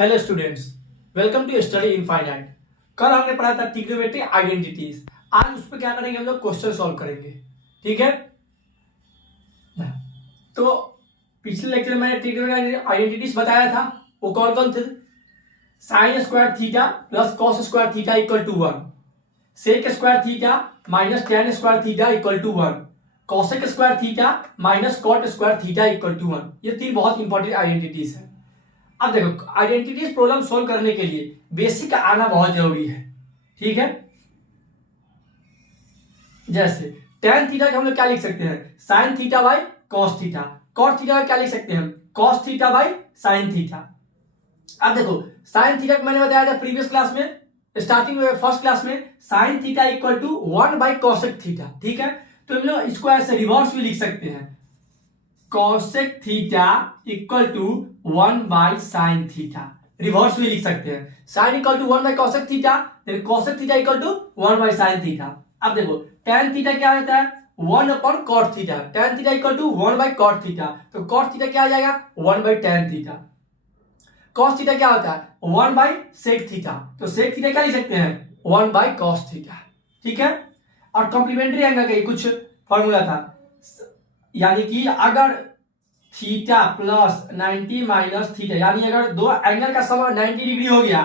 Hello students, welcome to study infinite. कल हमने पढ़ा था ट्रिग्नोमेट्री आइडेंटिटीज। आज उस पर क्या करेंगे, हम लोग क्वेश्चन सॉल्व करेंगे। ठीक है, तो पिछले लेक्चर में मैंने ट्रिग्नोमेट्री आइडेंटिटीज बताया था। वो कौन कौन थे? Sine square theta plus cos square theta equal to 1, sec square theta minus tan square theta equal to 1, cosec square theta minus cot square theta equal to 1। ये तीन बहुत इंपॉर्टेंट आइडेंटिटीज है। अब देखो, आइडेंटिटीज प्रॉब्लम सॉल्व करने के लिए basic आना बहुत जरूरी है। ठीक है, जैसे टेन थीटा का हम लोग क्या लिख सकते हैं? Sine theta by cos theta. Cot theta का क्या लिख सकते हैं? Cos theta by sine theta. अब देखो, साइन थीटा को मैंने बताया था प्रीवियस क्लास में, स्टार्टिंग में फर्स्ट क्लास में, sine theta equal to 1 by cosec theta. ठीक है, तो हम लोग इसको ऐसे रिवर्स भी लिख सकते हैं, cosec theta equal to 1 by sine theta. Reverse भी लिख सकते हैं, sine equal to 1 by cosec theta, then cosec theta equal to 1 by sine theta. अब देखो, tan थीटा क्या रहता है? 1 upon cot theta. tan theta equal to 1 by cot theta, तो कॉट थीटा क्या आ जाएगा? 1 by tan theta. Cos theta क्या होता है? 1 बाई सेक थीटा, तो सेक थीटा क्या लिख सकते हैं? 1 बाई कॉस थीटा। ठीक है, और कॉम्प्लीमेंट्री एंगल का कुछ फॉर्मूला था, यानी कि अगर थीटा प्लस 90 माइनस थीटा, यानी अगर दो एंगल का सम 90 डिग्री हो गया,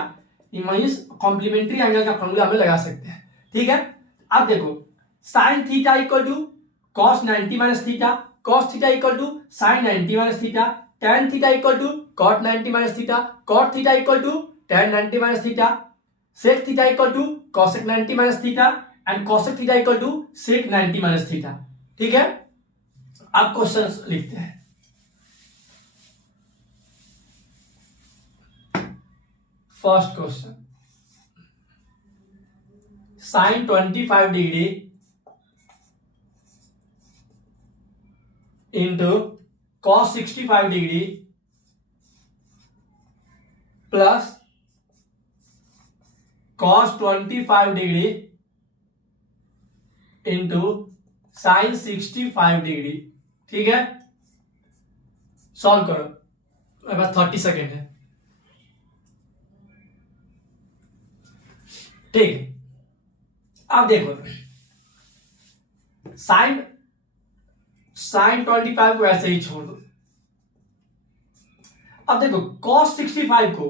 मींस कॉम्प्लीमेंट्री एंगल का फॉर्मूला हम लगा सकते हैं। ठीक है, अब देखो, sine theta equal to cos 90 minus theta, cos theta equal to sine 90 minus theta, tan theta equal to cot 90 minus theta, cot theta equal to tan 90 minus theta, sec theta equal to cosec 90 minus theta and cosec theta equal to sec 90 minus theta. ठीक है, अब question लिखते हैं। First question, sine 25 degree into cos 65 degree plus cos 25 degree into sine 65 degree. ठीक है, solve करो, मेरे पास 30 second है। ठीक है, अब देखो, साइन 25 को ऐसे ही छोड़ दो। अब देखो, कॉस 65 को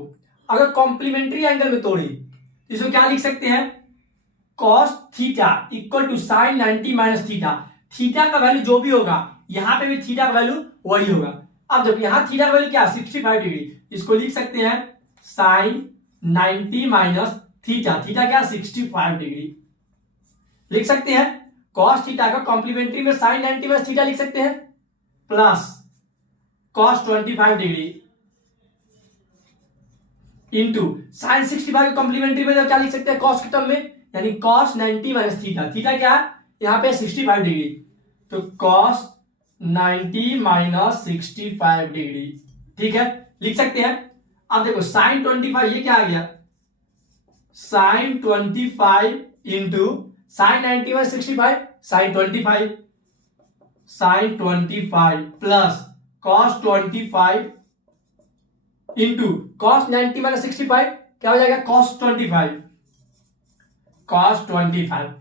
अगर कॉम्प्लीमेंट्री एंगल में तोड़ी, इसको क्या लिख सकते हैं? Cos theta equal to sine 90 minus theta. Theta का वैल्यू जो भी होगा, यहां पे भी थीटा का वैल्यू वही होगा। अब देखो, यहां थीटा का वैल्यू क्या? 65 डिग्री, इसको लिख सकते हैं साइन 90 माइनस थीटा। थीटा क्या? 65 डिग्री लिख सकते हैं। कॉस थीटा का कॉम्प्लीमेंट्री में साइन 90 माइनस थीटा लिख सकते हैं, plus cos 25 degree into sine 65 के कॉम्प्लीमेंट्री में क्या लिख सकते हैं? कॉस के टर्म में, यानी कॉस 90 माइनस थीटा। थीटा क्या है यहाँ पे? 65 डिग्री, तो कॉस 90 माइनस 65 डिग्री। ठीक है, लिख सकते हैं। अब देखो, साइन 25 ये क्या आ गया? Sine 25 into sine 90 minus 65, sine 25, sine 25 plus cos 25 into cos 90 minus 65 क्या हो जाएगा? Cos 25, cos 25।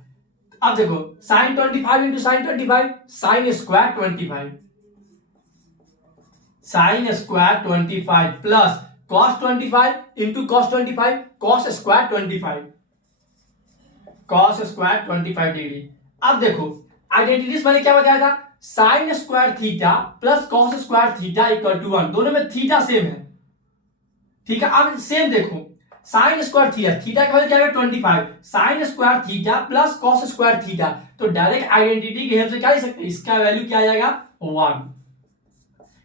अब देखो, sine 25 into sine 25, sine square 25, sine square 25 plus cos 25 into cos 25, cos square 25, cos square 25 degree. अब देखो, आइडेंटिटीज मैंने क्या बताया था? Sine square theta plus cos square theta equal to 1, दोनों में थीटा सेम है। ठीक है, अब सेम देखो, साइन स्क्वायर थीटा, थीटा का वैल्यू क्या है? 25, sine square theta plus cos square theta, तो डायरेक्ट आइडेंटिटी के हेल्प से क्या लिख सकते हैं? इसका वैल्यू क्या आ जाएगा? 1।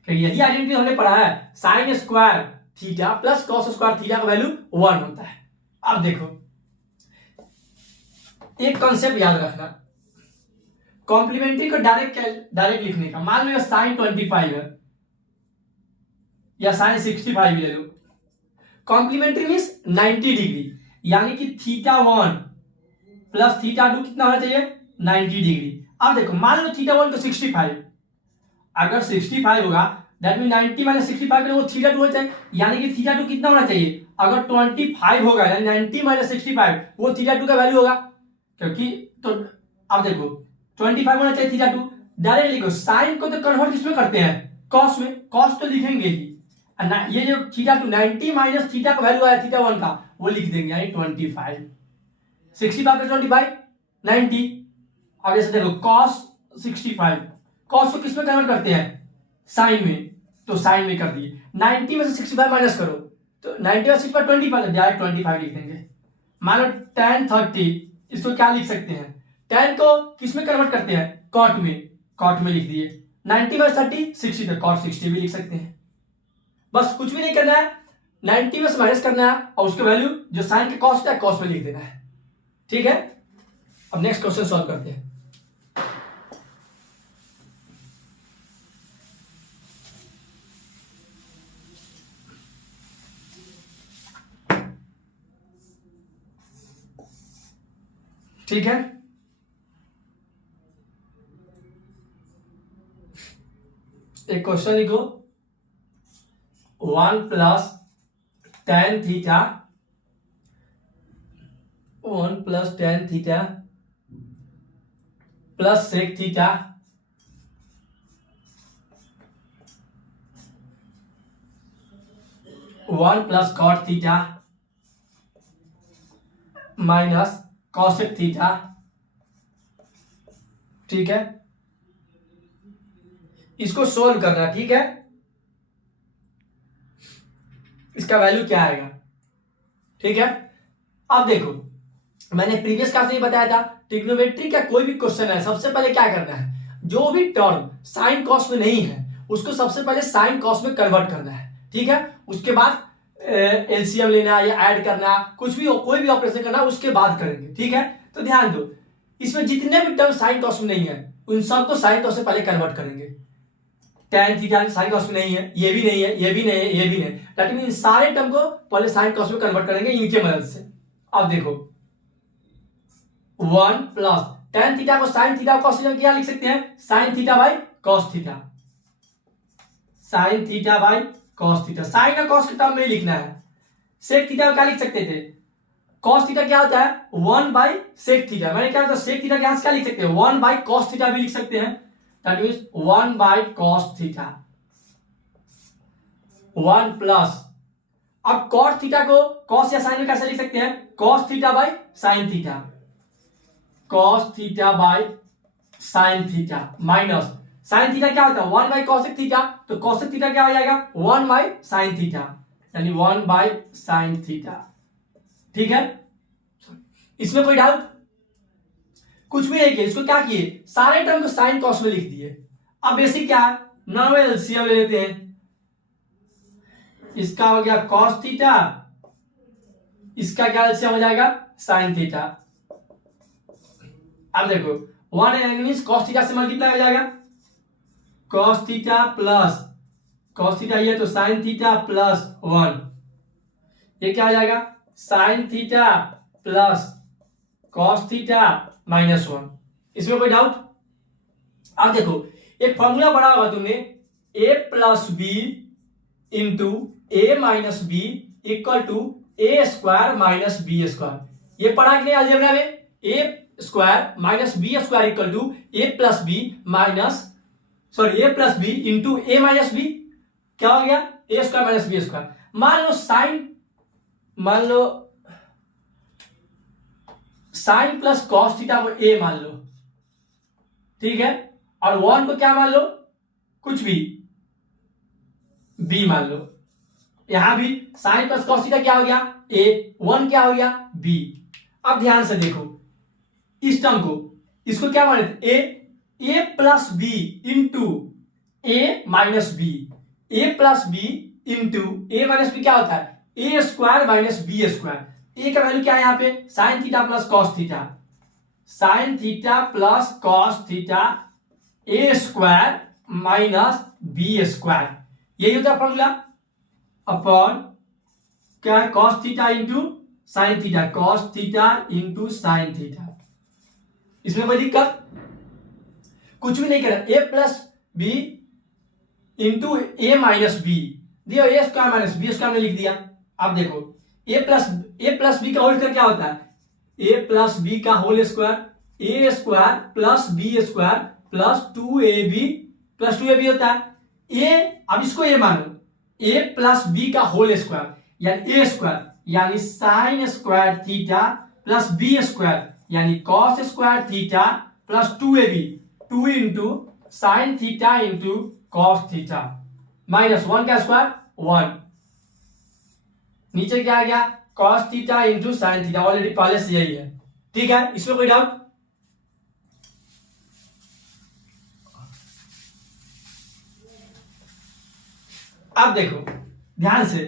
यही आइडेंटिटी हमने पढ़ा है, sine square theta plus cos square theta का वैल्यू 1 होता है। अब देखो, एक कॉन्सेप्ट याद रखना, कॉम्प्लीमेंट्री को डायरेक्ट लिखने का। मान लो साइन 25 है या साइन 65 ले लो, कॉम्प्लीमेंट्री मींस 90 डिग्री, यानी कि थीटा 1 प्लस थीटा 2 कितना होना चाहिए? 90 डिग्री। अब देखो, मान लो थीटा 1 को 65, अगर 65 होगा दैट मीन 90 माइनस 65 करें वो थीटा 2 होना चाहिए, यानी कि थीटा 2 कितना होना चाहिए, अगर 25 होगा यानी 90 माइनस 65 वो थीटा 2 का वैल्यू होगा, क्योंकि तो अब देखो 25 होना चाहिए थीटा 2। डायरेक्ट लिखो, साइन को तो कन्वर्ट किसमें करते हैं, कॉस में, कॉस तो लिखेंगे ही, ये जो थीटा 2 90 माइनस थीटा का वैल्यू आया थीटा 1 का वो लिख देंगे, यानी 25 65 प्लस 25 90। अब जैसे देखो cos 65, cos को किसमें कन्वर्ट करते हैं, साइन में, तो साइन में कर दिए। 90 में से 65 माइनस करो तो 90 में 65 25 डायरेक्ट 25 लिख देंगे। मान लो tan 30, इसको क्या लिख सकते हैं, tan को किसमें कन्वर्ट करते हैं, cot में, cot में लिख दिए। 90 में 30 60 तो cot 60 भी लिख सकते हैं। बस कुछ भी नहीं करना है, 90 में से माइनस करना है और उसका वैल्यू जो साइन के कॉस है कॉस में लिख देना है, ठीक है। अब नेक्स्ट क्वेश्चन सॉल्व करते हैं। ठीक है, एक क्वेश्चन लिखो, 1 plus tan theta 1 plus tan theta plus sec theta one plus cot theta minus cosec theta, ठीक है। इसको सोल्व करना, ठीक है, इसका वैल्यू क्या आएगा, ठीक है। अब देखो मैंने प्रीवियस क्लास में बताया था, ट्रिग्नोमेट्री का कोई भी क्वेश्चन है सबसे पहले क्या करना है, जो भी टर्म साइन कॉस में नहीं है उसको सबसे पहले साइन कॉस में कन्वर्ट करना है, ठीक है। उसके बाद एलसीएम लेना या ऐड करना, कुछ भी कोई भी ऑपरेशन करना उसके बाद करेंगे, ठीक है। तो ध्यान दो, इसमें जितने भी टर्म साइन कॉस में नहीं है उन सबको साइन कॉस में पहले कन्वर्ट करेंगे। tan थीटा साइन कॉस में नहीं है, ये भी नहीं है, ये भी नहीं है, ये भी नहीं, दैट मीन सारे टर्म को पहले साइन कॉस में कन्वर्ट करेंगे इनके मदद से। अब देखो 1 प्लस tan थीटा को साइन थीटा कॉस थीटा क्या लिख सकते हैं, sine theta by cos theta, sine theta by cos theta, sine और कॉस के टर्म में लिखना है। सेक थीटा को क्या लिख सकते थे, कॉस थीटा क्या होता है 1 बाई सेक थीटा, मैंने क्या होता है सेक थीटा के यहां से क्या लिख सकते हैं 1 बाई कॉस थीटा भी लिख सकते हैं, that means 1 by cos theta 1 plus, अब कॉट थीटा को कॉस या साइन में कैसे लिख सकते हैं, cos theta by sine theta, cos theta by sine theta minus sine theta क्या होता है 1 बाई कॉसेक थीटा, तो कॉसेक थीटा क्या हो जाएगा 1 बाई साइन थीटा, यानी 1 बाई साइन थीटा, ठीक है। इसमें कोई डाउट, कुछ भी नहीं किया, इसको क्या किए सारे टर्म को साइन कॉस में लिख दिए। अब बेसिक क्या है, नॉर्मल एलसीएम ले लेते हैं, इसका हो गया कॉस थीटा, इसका क्या एलसीएम हो जाएगा साइन थीटा। अब देखो 1 मींस कॉस थीटा से मल्टीप्लाई हो जाएगा, cos theta plus cos theta ये तो साइन थीटा प्लस 1, ये क्या हो जाएगा sign theta plus cos theta minus 1। इसमें कोई डाउट। अब देखो एक फॉर्मूला पढ़ा होगा तुमने, a plus B into A minus B equal to A square minus B square, ये पढ़ा कि नहीं अलजेब्रा में, A square minus B square equal to A plus B minus sorry A plus B into A minus B, क्या हो गया A square minus B square. मान लो साइन प्लस कॉस थीटा को ए मान लो, ठीक है, और 1 को क्या मान लो कुछ भी बी मान लो, यहां भी साइन प्लस कॉस थीटा क्या हो गया ए, 1 क्या हो गया बी। अब ध्यान से देखो इस टर्म को, इसको क्या माने थे A plus B into A minus B, A plus B into A minus B क्या होता है ए square minus B square, A का वैल्यू क्या है यहां पे sine theta plus cos theta, sine theta plus cos theta A square minus B square, यही होता है फॉर्मूला, अपॉन क्या cos theta into sine theta, cos theta into sine theta. इसमें कोई दिक्कत कुछ भी नहीं करना, A plus B into A minus B, दिया A square minus B square में लिख दिया। अब देखो ए प्लस बी का होल स्क्वायर क्या होता है, ए प्लस बी का whole square, A square plus B square plus 2ab plus 2ab होता है। ए, अब इसको ए मानो, ए प्लस बी का होल स्क्वायर यानी ए स्क्वायर यानी sine square theta plus B square यानी cos square theta plus 2ab, 2 into sine theta into cos theta minus 1 का स्क्वायर 1, नीचे क्या आ गया cos theta into sine theta, already पहले से यही है। ठीक है, इसमें कोई डाउट? अब देखो ध्यान से,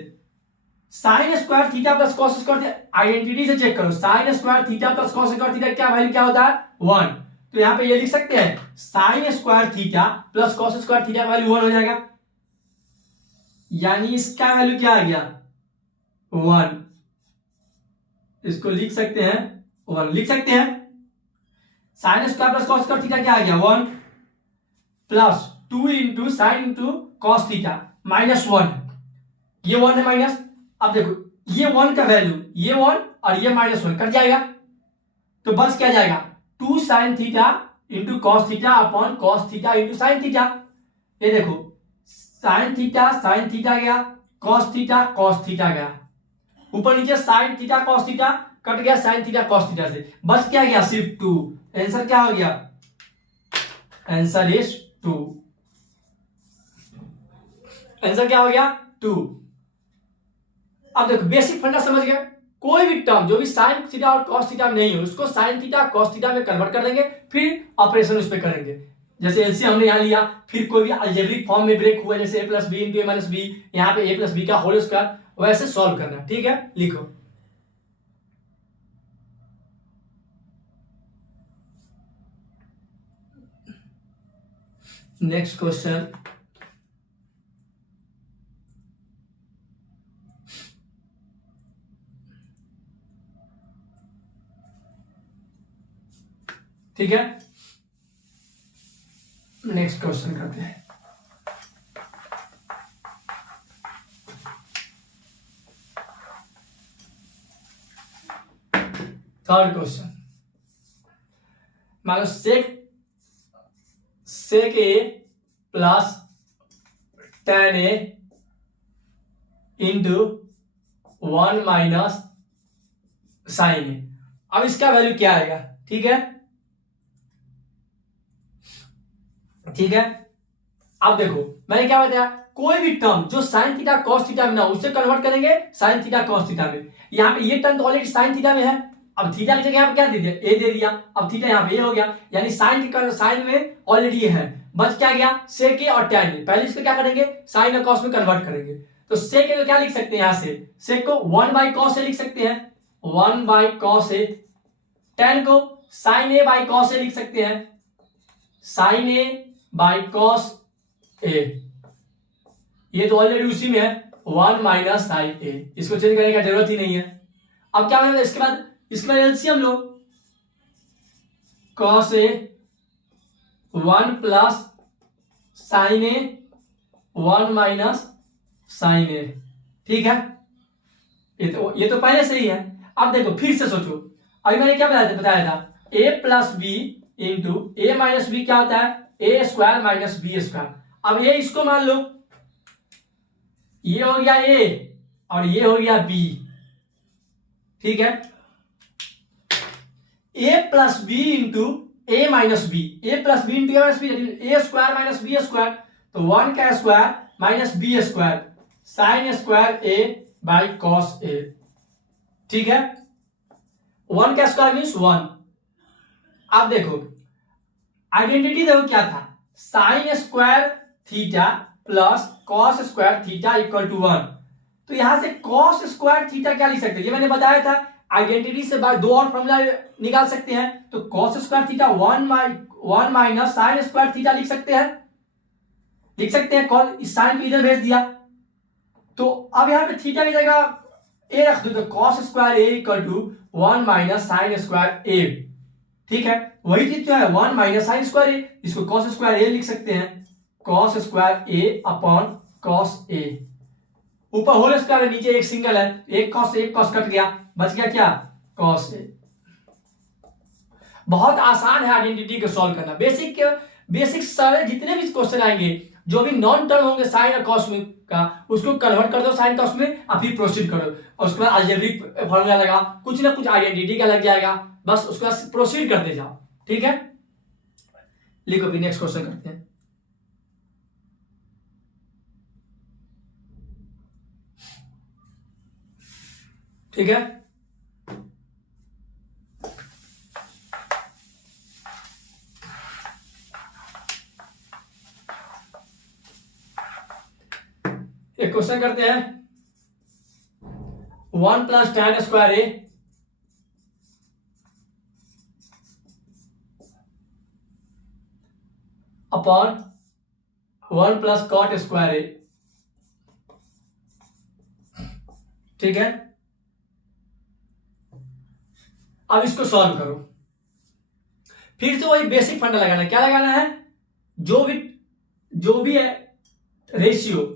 sign square theta plus cos square theta identity से चेक करो, sign square theta plus cos square theta क्या वैल्यू क्या होता है 1, तो यहां पे ये लिख सकते हैं sign square theta plus cos square theta का वैल्यू 1 हो जाएगा, यानी इसका वैल्यू क्या आ गया 1, इसको लिख सकते हैं 1, लिख सकते हैं sine square plus cos square theta क्या आ गया 1 plus 2 into sine into cos theta minus 1, ये 1 है माइनस। अब देखो ये 1 का वैल्यू, ये 1 और ये माइनस 1 कट जाएगा, तो बस क्या जाएगा 2 sine theta into cos theta upon cos theta into sine theta. ये देखो साइन थीटा गया, कॉस थीटा गया, ऊपर नीचे sign theta cos theta cut गया साइन थीटा कॉस थीटा से, बस क्या गया सिर्फ 2। आंसर क्या हो गया, आंसर इज 2, आंसर क्या हो गया 2। अब देखो बेसिक फंडा समझ गए, कोई भी टर्म जो भी साइन थीटा और कॉस थीटा नहीं हो उसको साइन थीटा कॉस थीटा में कन्वर्ट कर देंगे, फिर ऑपरेशन उस पर करेंगे। जैसे एलसीएम हमने यहां लिया, फिर कोई भी अलजेब्रिक फॉर्म में ब्रेक हुआ जैसे a plus B into A minus b, यहाँ पे a प्लस बी का होल स्क्वायर, वैसे सॉल्व करना। ठीक है, लिखो नेक्स्ट क्वेश्चन। ठीक है, नेक्स्ट क्वेश्चन करते हैं। थर्ड क्वेश्चन, मान लो सेक A plus tan A into 1 minus sine ए, अब इसका वैल्यू क्या आएगा। ठीक है, ठीक है, अब देखो मैंने क्या बताया, कोई भी टर्म जो साइन थीटा कॉस थीटा में ना उससे कन्वर्ट करेंगे साइन थीटा कॉस थीटा में। यहाँ पे ये टर्म तो ऑलरेडी साइन थीटा में है, अब थीटा की जगह यहाँ पे क्या दे दिया ए दे दिया, अब थीटा यहाँ पे ए हो गया, यानी साइन में ऑलरेडी ये है, बच क्या गया सेक ए और tan ए। पहले इसको क्या करेंगे साइन और कॉस में कन्वर्ट करेंगे, तो सेक ए को क्या लिख सकते हैं, यहां से सेक को 1 बाई कॉस ए लिख सकते हैं, 1 बाई कॉस ए, tan को साइन ए बाई कॉस ए लिख सकते हैं, साइन ए बाई कॉस ए, ये तो ऑलरेडी उसी में है 1 माइनस साइन ए, इसको चेंज करने की जरूरत ही नहीं है। अब क्या मतलब इसके बाद LCM low, cos A 1 plus sine A 1 minus sine A. ठीक है, ये तो पहले से ही है। अब देखो फिर से सोचो, अभी मैंने क्या बताया था a plus B into A minus B क्या होता है ए स्क्वायर माइनस बी स्क्वायर। अब ये इसको मान लो, ये हो गया a और ये हो गया b। ठीक है, a plus B into A minus B, A plus B into A minus B, A square minus B square, तो 1 का square minus B square sine square A by cos A. ठीक है, 1 का स्क्वायर मीन्स 1। अब देखो identity देखो क्या था, sine square theta plus cos square theta equal to 1, तो यहां से कॉस स्क्वायर थीटा क्या लिख सकते हैं, ये मैंने बताया था आइडेंटिटी से दो और फॉर्मूला निकाल सकते हैं, तो cos square theta 1 minus sine square theta लिख सकते हैं, इस साइन को इधर भेज दिया, तो अब यहां पे थीटा की जगह ए रख दो, तो cos square A equal to 1 minus sine square A. ठीक है, वही चीज जो है 1 माइनस साइन स्क्वायर ए, इसको कॉस स्क्वायर ए लिख सकते हैं, कॉस स्क्वायर ए अपॉन कॉस ए। ऊपर होल स्क्वायर है, नीचे एक सिंगल है, एक कॉस कट गया, बच गया क्या, कॉस ए। बहुत आसान है आइडेंटिटी को सॉल्व करना। बेसिक सारे जितने भी क्वेश्चन आएंगे, जो भी नॉन टर्म होंगे साइन और कॉस में का, उसको कन्वर्ट कर दो साइन कॉस में और फिर प्रोसीड करो, और उसके बाद अलजेब्रिक फॉर्मूला लगा, कुछ ना कुछ आइडेंटिटी का लग जाएगा, बस उसके बाद प्रोसीड करते जाओ। ठीक है, लिखो भी, नेक्स्ट क्वेश्चन करते हैं। ठीक है, एक क्वेश्चन करते हैं। 1 plus tan square A upon 1 plus cot square A. ठीक है, अब इसको सॉल्व करो। फिर से वही बेसिक फंडा लगाना, क्या लगाना है, जो भी है रेशियो,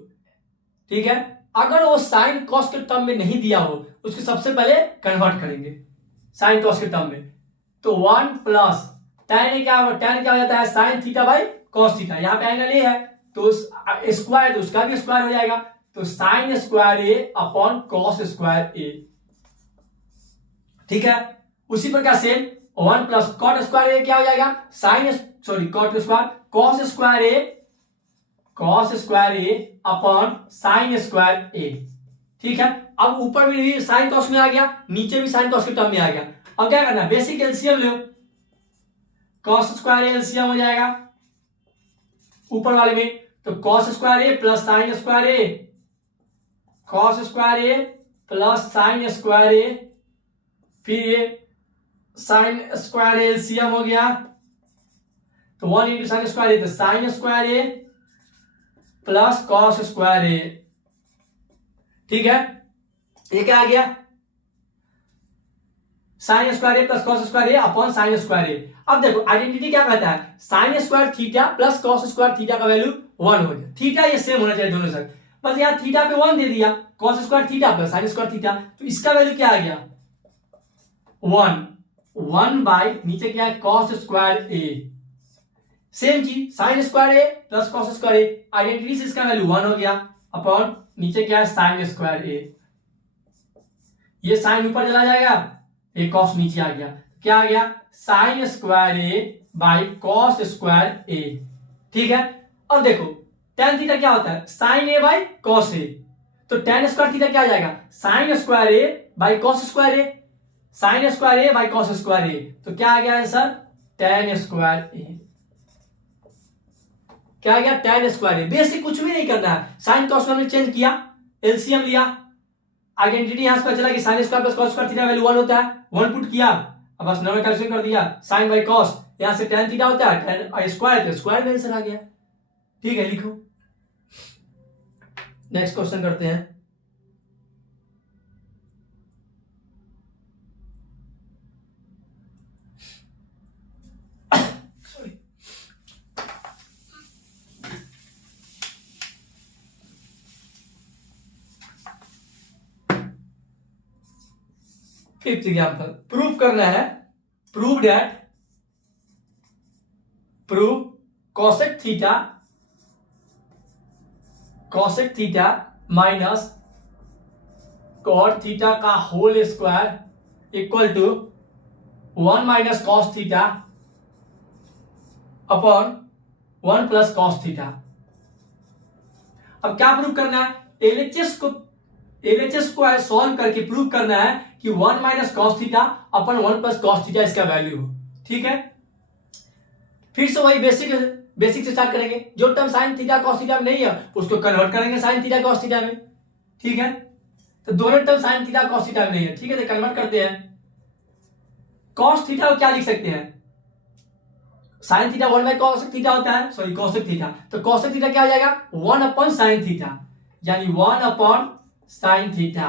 ठीक है, अगर वो साइन कॉस के टर्म में नहीं दिया हो, उसको सबसे पहले कन्वर्ट करेंगे साइन कॉस के टर्म में। तो 1 प्लस tan क्या हो जाता है, sign theta by cos theta. यहां पे एंगल ए है तो स्क्वायर, तो उसका भी स्क्वायर हो जाएगा, तो sine square A upon cos square A. ठीक है, उसी प्रकार सेम 1 प्लस कॉट स्क्वायर ए क्या हो जाएगा, cot square cos square A upon sine square A. ठीक है, अब ऊपर में भी साइन कॉस में आ गया, नीचे भी साइन कॉस के टर्म में आ गया। अब क्या करना है, बेसिक एलसीएम लो, कॉस स्क्वायर एलसीएम हो जाएगा ऊपर वाले में, तो cos square A plus sign square A, cos square A plus sign square ए, फिर ये साइन स्क्वायर एलसीएम हो गया, तो 1 इंटू साइन स्क्वायर ए, तो sine square A plus cos square A. ठीक है, ये क्या आ गया, sine square A plus cos square A upon sine square ए। अब देखो आइडेंटिटी क्या कहता है, sine square theta plus cos square theta का वैल्यू 1 हो गया। थीटा ये सेम होना चाहिए दोनों साइड, बस यहां थीटा पे 1 दे दिया, cos square theta plus sign square theta, तो इसका वैल्यू क्या आ गया 1 बाई नीचे क्या है कॉस स्क्वायर ए। सेम चीज sign square A plus cos square A, identity से इसका वैल्यू 1 हो गया, अपॉन नीचे क्या है साइन स्क्वायर ए। ये साइन ऊपर चला जाएगा, ये कॉस नीचे आ गया, क्या आ गया sine square A by cos square A. ठीक है, अब देखो tan थीटा क्या होता है, sine A by cos A, तो tan स्क्वायर थीटा क्या आ जाएगा, sine square A by cos square A, sine square A by cos square A, तो क्या आ गया आंसर tan स्क्वायर ए। क्या आ गया tan स्क्वायर ए। बेसिक कुछ भी नहीं करना है, साइन कॉस हमने चेंज किया, एलसीएम लिया, आइडेंटिटी यहां से पता चला कि sine square plus cos square theta value 1 होता है, 1 पुट किया, अब बस नंबर कैलकुलेशन कर दिया, साइन बाई कॉस, यहां से tan थीटा होता है, tan स्क्वायर तो स्क्वायर में आंसर आ गया। ठीक है, लिखो, नेक्स्ट क्वेश्चन करते हैं। फिफ्थ एग्जाम्पल, प्रूव करना है, prove cosec theta minus cot theta का whole square equal to 1 minus cos theta upon 1 plus cos theta. अब क्या प्रूव करना है, एलएचएस को सॉल्व करके प्रूव करना है कि 1 माइनस कॉस थीटा अपन 1 प्लस कॉस थीटा इसका वैल्यू हो। ठीक है, फिर से वही बेसिक से स्टार्ट करेंगे, जो term sign theta cos theta में नहीं है उसको कन्वर्ट करेंगे साइन थीटा कॉस थीटा में। ठीक है, तो दोनों term sign theta cos theta में नहीं है, ठीक है, तो कन्वर्ट करते हैं। कॉस थीटा को क्या लिख सकते हैं, sine theta 1 by cosec theta होता है, सॉरी कॉसेक थीटा, तो कॉसेक थीटा क्या हो जाएगा 1 अपॉन साइन थीटा, यानी 1 upon sine theta.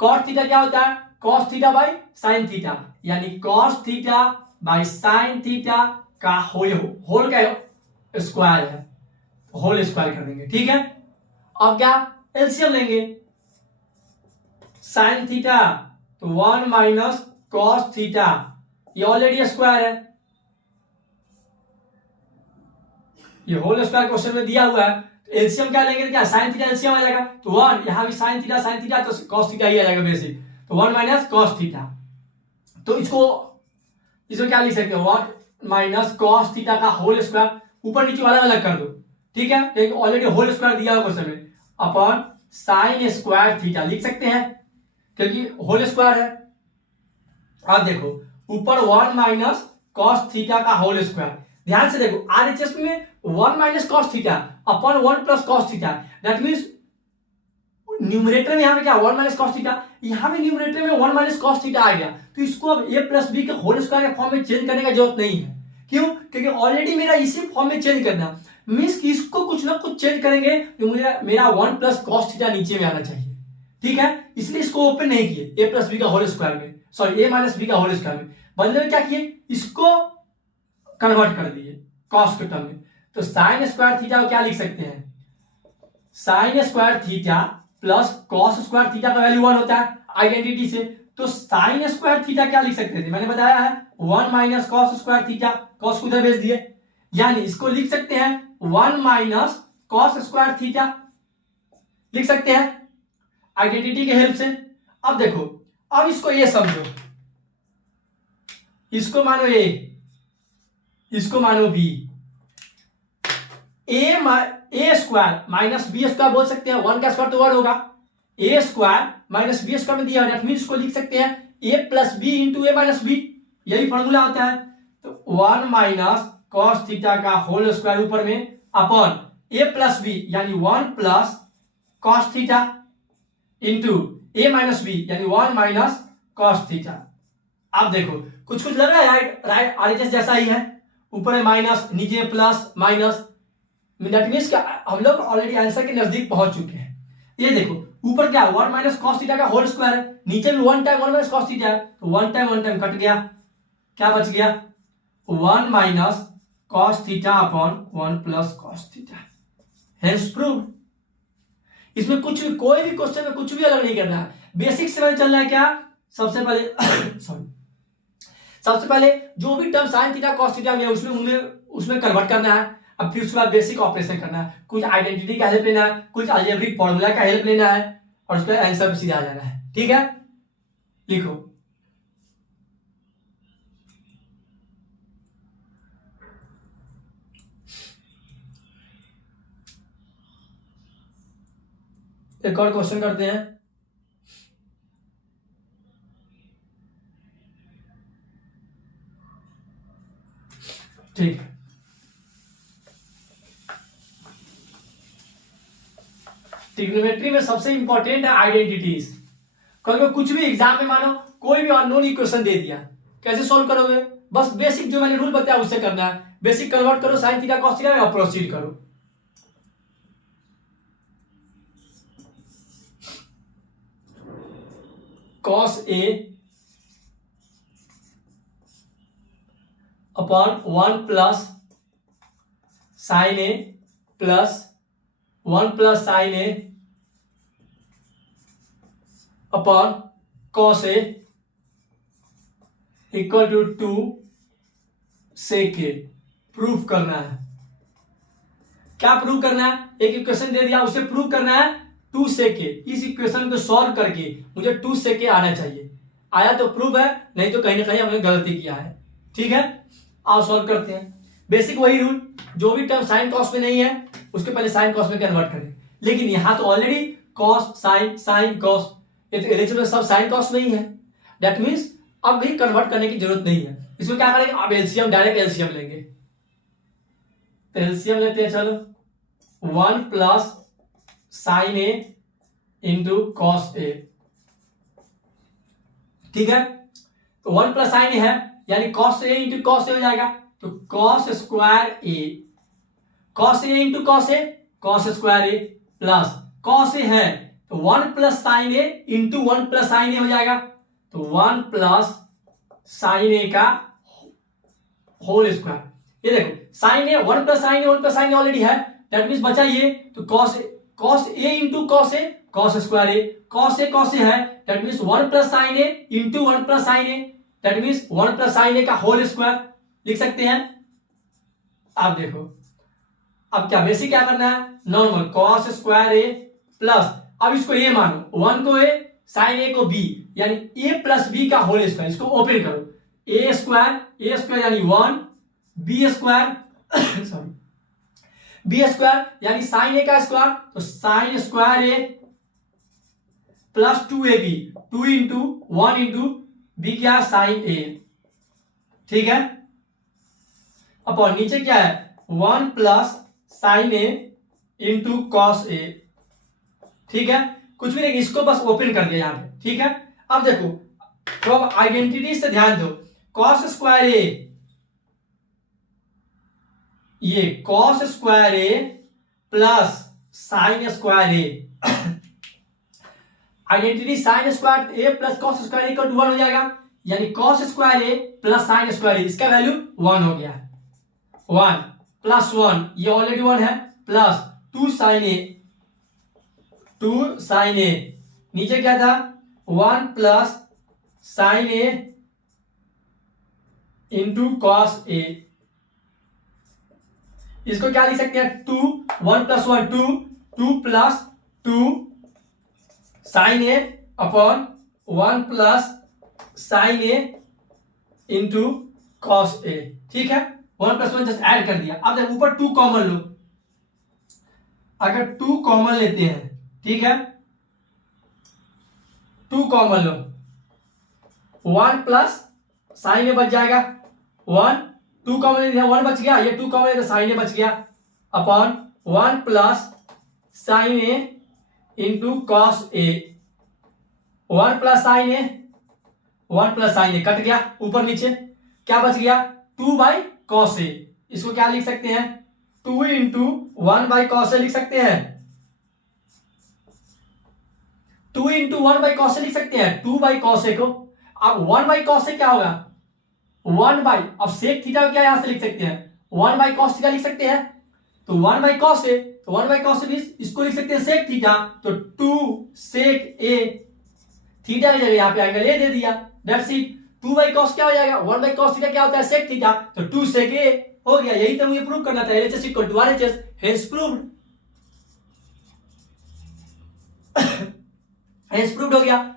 Cos theta क्या होता है, cos theta by sine theta, यानी cos theta by sine theta का होल का स्क्वायर है, होल स्क्वायर कर देंगे, ठीक है। अब क्या एलसीएम लेंगे, साइन थीटा तो 1 माइनस कॉस थीटा, ये ऑलरेडी स्क्वायर है, ये होल स्क्वायर क्वेश्चन में दिया हुआ है। तो एलसीएम क्या लेंगे, क्या साइन थीटा एलसीएम आ जाएगा, तो 1, यहां भी साइन थीटा तो कॉस थीटा ही आ जाएगा बेसिक, तो 1 माइनस कॉस थीटा। तो इसको क्या लिख सकते हो, 1 माइनस कॉस थीटा का होल स्क्वायर, ऊपर नीचे वाला अलग कर दो, ठीक है, क्योंकि ऑलरेडी होल स्क्वायर दिया हुआ क्वेश्चन में, अपॉन साइन स्क्वायर थीटा लिख सकते हैं क्योंकि होल स्क्वायर है। अब देखो ऊपर 1 माइनस कॉस थीटा का होल स्क्वायर, ध्यान से देखो आरएचएस में 1 minus cos theta upon 1 plus cos theta, that means numerator में यहां पे क्या 1 माइनस कॉस थीटा, यहां पे न्यूमरेटर में 1 माइनस कॉस थीटा आ गया, तो इसको अब a प्लस बी के होल स्क्वायर के फॉर्म में चेंज करने का जरूरत नहीं है। क्यों, क्योंकि ऑलरेडी मेरा इसी फॉर्म में चेंज करना मींस कि इसको कुछ ना कुछ चेंज करेंगे तो मेरा 1 प्लस कॉस थीटा नीचे में आना चाहिए, ठीक है, इसलिए इसको ओपन नहीं किए a प्लस बी का होल स्क्वायर में, सॉरी a माइनस बी का होल स्क्वायर में, बदले में क्या किए, इसको कन्वर्ट कर दिए कॉस के टर्म में। तो साइन स्क्वायर थीटा को क्या लिख सकते हैं, sign square theta plus cos square theta का वैल्यू 1 होता है आइडेंटिटी से, तो साइन स्क्वायर थीटा क्या लिख सकते थे, मैंने बताया है 1 minus cos square theta, cos को उधर भेज दिए, यानी इसको लिख सकते हैं 1 माइनस कॉस स्क्वायर थीटा लिख सकते हैं आइडेंटिटी के हेल्प से। अब देखो, अब इसको ये समझो, इसको मानो ए, इसको मानो B, A square minus B square बोल सकते हैं, 1 का स्क्वायर तो 1 होगा, ए स्क्वायर माइनस बी स्क्वायर में दिया है, इसको लिख सकते हैं ए प्लस बी इंटू ए माइनस बी, यही फॉर्मूला होता है। तो 1 माइनस कॉस थीटा का होल स्क्वायर ऊपर में अपॉन ए प्लस बी यानी 1 प्लस कॉस थीटा इंटू ए माइनस बी यानी 1 माइनस कॉस थीटा। अब देखो कुछ कुछ लग रहा है राइट आरएचएस जैसा ही है, ऊपर है माइनस नीचे प्लस माइनस, दैट मींस क्या हम लोग ऑलरेडी आंसर के नजदीक पहुंच चुके हैं। ये देखो ऊपर क्या 1 माइनस कॉस थीटा का होल स्क्वायर है, नीचे भी 1 टाइम 1 माइनस कॉस थीटा है, तो 1 टाइम कट गया, क्या बच गया 1 minus cos theta upon 1 plus cos theta, hence proved. इसमें कुछ भी कोई भी क्वेश्चन में कुछ भी अलग नहीं करना है, बेसिक से मैंने चलना है क्या, सबसे पहले सॉरी सबसे पहले जो भी term sign theta cos theta में उसमें कन्वर्ट करना है, अब फिर उसके बाद बेसिक ऑपरेशन करना है, कुछ आइडेंटिटी का हेल्प लेना है, कुछ अलजेब्रिक फॉर्मूला का हेल्प लेना है और उसका आंसर पे सीधा आ जाना है, ठीक है। लिखो एक और क्वेश्चन करते हैं, ठीक है। ट्रिग्नोमेट्री में सबसे इंपॉर्टेंट है आइडेंटिटीज, कभी कुछ भी एग्जाम में मानो कोई भी अननोन इक्वेशन दे दिया, कैसे सॉल्व करोगे, बस बेसिक जो मैंने रूल बताया उससे करना है, बेसिक कन्वर्ट करो साइन थीटा कॉस थीटा में, प्रोसीड करो। Cos a upon 1 plus sine a plus 1 plus sine A upon cos a equal to 2 sec a. Proof करना है, क्या प्रूव करना है, एक इक्वेशन दे दिया उसे प्रूव करना है 2 सेक ए, इस इक्वेशन को सॉल्व करके मुझे 2 सेक ए आना चाहिए, आया तो प्रूफ है, नहीं तो कहीं ना कहीं हमने गलती किया है, ठीक है। आओ सॉल्व करते हैं, बेसिक वही रूल, जो भी टर्म साइन कॉस में नहीं है उसके पहले साइन कॉस में कन्वर्ट करें, लेकिन यहां तो ऑलरेडी कॉस साइन कॉस, ये तो एलसीएम में सब साइन कॉस में ही है, दैट मींस अब भी कन्वर्ट करने की जरूरत नहीं है। इसको क्या करेंगे, अब एलसीएम डायरेक्ट एलसीएम लेंगे, तो एलसीएम लेते हैं, चलो 1 plus sine A into cos A, ठीक है। तो 1 प्लस साइन ए है यानी कॉस ए इंटू कॉस ए हो जाएगा, तो cos square A, cos A into cos A, cos square A plus cos A है तो 1 plus sine A into 1 plus sine ए हो जाएगा, तो 1 प्लस साइन ए का होल स्क्वायर। ये देखो sine A 1 plus sine A 1 plus sine A already है, that means बचा ये, तो cos A into cos A, cos square A, cos A है, that means 1 plus sine A into 1 plus sine A, that means 1 plus sine A का whole square लिख सकते हैं। अब देखो, अब क्या बेसिक क्या करना है, normal cos square A plus, अब इसको ए मानो, 1 को ए, साइन ए को बी, यानी ए प्लस बी का होल स्क्वायर, इसको ओपन करो, ए स्क्वायर यानी 1, B square sorry B square यानी साइन ए का स्क्वायर, तो sine square A plus 2ab, 2 इंटू 1 इंटू बी क्या साइन ए, ठीक है। अपॉन नीचे क्या है 1 plus sine A into cos A, ठीक है, कुछ भी नहीं, इसको बस ओपन कर दिया यहां पे, ठीक है। अब देखो तो अब आइडेंटिटी से ध्यान दो, कॉस स्क्वायर ए, ये cos square A plus sign square A, identity sign square A plus cos square A का 1 हो जाएगा, यानी cos square A plus sign square ए, इसका वैल्यू 1 हो गया, 1 प्लस 1 ये ऑलरेडी 1 है, प्लस 2 साइन ए, 2 साइन ए, नीचे क्या था 1 plus sine A into cos ए, इसको क्या लिख सकते हैं 2, 1 plus 1 2, 2 plus 2 sign A upon 1 plus sine A into cos A, ठीक है। 1 प्लस 1 जस्ट ऐड कर दिया। अब देखो ऊपर 2 कॉमन लो, अगर 2 कॉमन लेते हैं, ठीक है, 2 कॉमन लो, 1 प्लस साइन ए बच जाएगा, 1 2 कॉमन ले लिया 1 बच गया, ये 2 कॉमन ले साइन ए बच गया, upon 1 plus sine A into cos A, 1 plus sine A, 1 plus sine A cut गया, ऊपर नीचे क्या बच गया 2 बाई कॉस ए, इसको क्या लिख सकते हैं 2 इंटू 1 बाई कॉस ए लिख सकते हैं, 2 इंटू 1 बाई कॉस ए लिख सकते हैं, 2 बाई कॉस ए को, अब 1 बाई कॉस ए क्या होगा 1 बाई, अब सेक थीटा क्या यहां से लिख सकते हैं 1 बाई कॉस थीटा लिख सकते हैं, तो 1 बाई कॉस ए, तो 1 बाई कॉस ए इसको लिख सकते हैं सेक थीटा, तो 2 सेक ए, थीटा की जगह यहां पे एंगल ए दे दिया, दैट्स इट। 2 बाई कॉस क्या हो जाएगा 1 बाई कॉस थीटा क्या होता है सेक थीटा, तो 2 सेक ए हो गया, यही तो मुझे प्रूव करना था, LHS equal to RHS, hence proved, hence proved हो गया।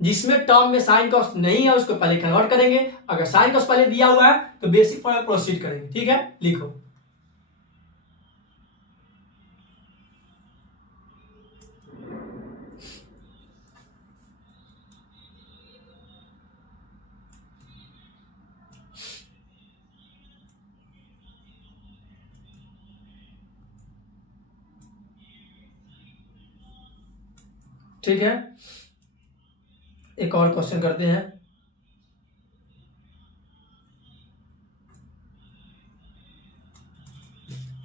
जिसमें टर्म में साइन कॉस नहीं है उसको पहले कन्वर्ट करेंगे, अगर साइन कॉस पहले दिया हुआ है तो बेसिक फॉर्म में प्रोसीड करेंगे, ठीक है, लिखो। ठीक है, एक और क्वेश्चन करते हैं।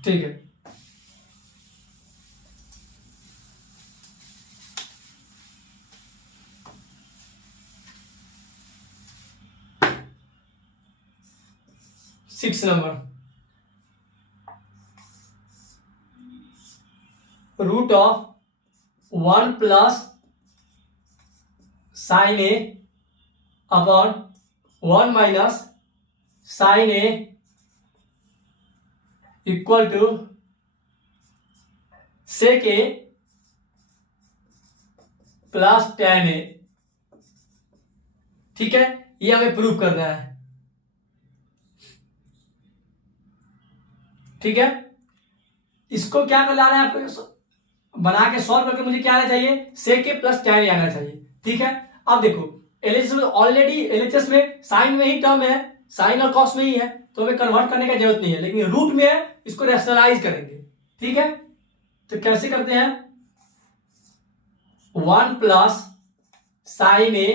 ठीक है, six number, root of 1 plus sine A upon 1 minus sine A equal to sec A plus tan A, ठीक है, ये हमें प्रूव करना है, ठीक है। इसको क्या कर लाना है आपको, बना के सॉल्व करके मुझे क्या आना चाहिए सेक ए प्लस टेन ए आना चाहिए, ठीक है। अब देखो एलएचएस में ऑलरेडी एलएचएस में साइन में ही टर्म है, साइन और कॉस में ही है, तो हमें कन्वर्ट करने की जरूरत नहीं है, लेकिन रूट में है, इसको रैशनलाइज करेंगे, ठीक है। तो कैसे करते हैं 1 plus sine A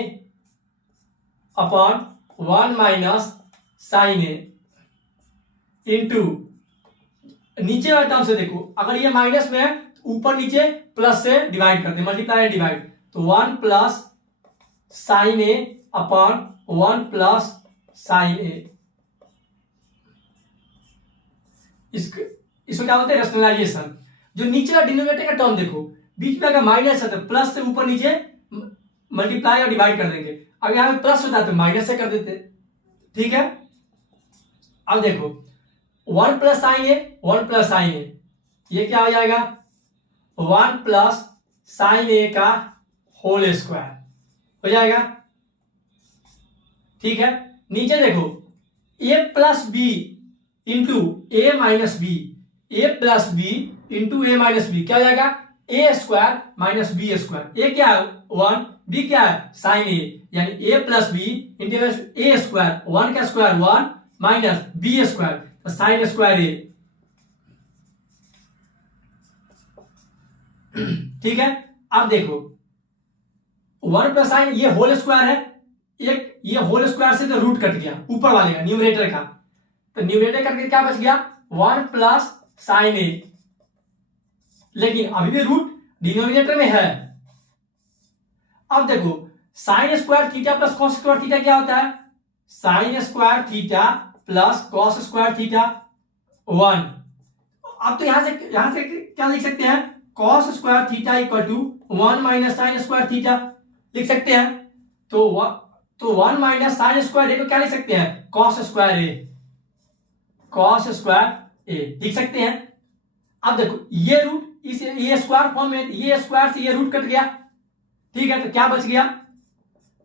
upon 1 minus sine A into नीचे वाले टर्म से देखो, अगर ये माइनस में है तो ऊपर नीचे प्लस से डिवाइड करते हैं, मल्टीप्लाई एंड डिवाइड, तो 1 प्लस साइन ए अपॉन 1 प्लस साइन ए, इसको क्या बोलते हैं, रेशनलाइजेशन। जो नीचे का डिनोमिनेटर का टर्म देखो, बीच में अगर माइनस है तो प्लस से ऊपर नीचे मल्टीप्लाई और डिवाइड कर देंगे। अब यहाँ पे प्लस होता है तो माइनस से कर देते, ठीक है। अब देखो 1 plus sine A, 1 plus sine ए, ये क्या हो जाएगा, 1 प्लस साइन ए का होल स्क्वायर हो जाएगा, ठीक है। नीचे देखो A plus B into A minus B, A plus B into A minus B क्या हो जाएगा, ए स्क्वायर माइनस बी स्क्वायर। ए क्या है 1, बी क्या है साइन ए, यानी A plus B into A square, 1 का स्क्वायर 1 माइनस बी स्क्वायर, तो साइन स्क्वायर ए, ठीक है। अब देखो 1 प्लस साइन, ये होल स्क्वायर है, एक ये होल स्क्वायर से तो रूट कट गया ऊपर वाले का, न्यूमरेटर का, तो न्यूमरेटर कट के क्या बच गया 1 प्लस साइन ए, लेकिन अभी भी रूट डिनोमिनेटर में है। अब देखो sine square theta plus cos square theta क्या होता है, sine square theta plus cos square theta 1। अब तो यहां से क्या लिख सकते हैं, cos square theta equal to 1 minus sine square theta लिख सकते हैं। तो 1 माइनस साइन स्क्वायर ए को क्या लिख सकते हैं, cos square A, cos square ए लिख सकते हैं। अब देखो ये रूट इस ये स्क्वायर फॉर्म में, ये स्क्वायर से ये रूट कट गया, ठीक है, तो क्या बच गया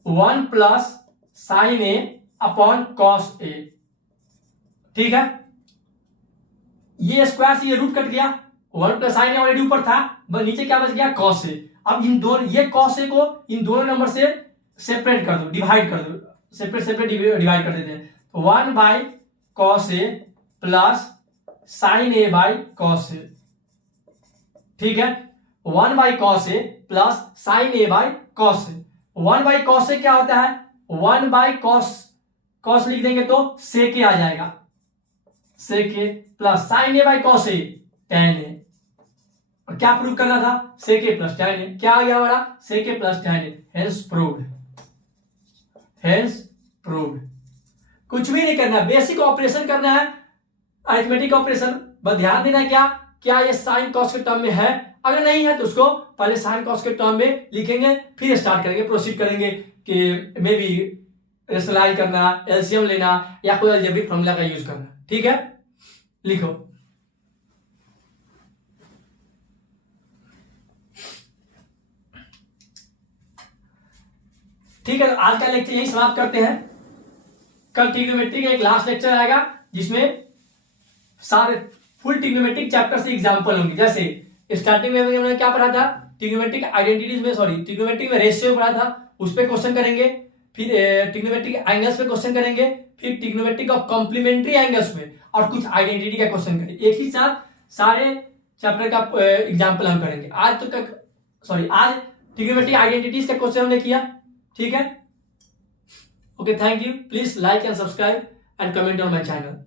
1 plus sine A upon cos A, ठीक है। ये स्क्वायर से ये रूट कट गया, 1 प्लस साइन ए ऑलरेडी ऊपर था, बस नीचे क्या बच गया कॉस ए। अब इन दोनों, ये कॉस ए को इन दोनों नंबर से सेपरेट कर दो, डिवाइड कर दो, सेपरेट डिवाइड कर देते हैं, तो 1 by cos A plus sine A by cos A, ठीक है। 1 by cos A plus sine A by cos A, 1 by cos A क्या होता है, 1 बाई कॉस लिख देंगे तो सेक ए आ जाएगा, sec A plus sine A by cos A tan A, और क्या प्रूव करना था, सेक ए प्लस टेन ए, क्या आ गया हमारा सेक A plus tan A, hence proved, hence proved. कुछ भी नहीं करना, बेसिक ऑपरेशन करना है, अरिथमेटिक ऑपरेशन, बस ध्यान देना क्या ये साइन कॉस के टर्म में है, अगर नहीं है तो उसको पहले साइन कॉस के टर्म में लिखेंगे, फिर स्टार्ट करेंगे, प्रोसीड करेंगे कि मे बी रेशनलाइज करना, एलसीएम लेना या कोई अलजेब्रिक फॉर्मूला का यूज करना, ठीक है। लिखो ठीक है, आज का लेक्चर यही समाप्त करते हैं। कल ट्रिग्नोमेट्री का एक लास्ट लेक्चर आएगा जिसमें सारे फुल ट्रिग्नोमेट्रिक चैप्टर से एग्जांपल होंगे। जैसे स्टार्टिंग में हमने क्या पढ़ा था, ट्रिग्नोमेट्रिक आइडेंटिटीज में, सॉरी ट्रिग्नोमेट्रिक में रेशियो पढ़ा था, उस पर क्वेश्चन करेंगे, फिर ट्रिग्नोमेट्रिक एंगल्स पे क्वेश्चन करेंगे, फिर ट्रिग्नोमेट्रिक ऑफ कॉम्प्लीमेंट्री एंगल्स में, और कुछ आइडेंटिटी का क्वेश्चन करेंगे। एक ही साथ सारे चैप्टर का एग्जाम्पल हम करेंगे। आज ट्रिग्नोमेट्रिक आइडेंटिटीज का क्वेश्चन हमने किया, ठीक है। Okay, thank you. Please like and subscribe and comment on my channel.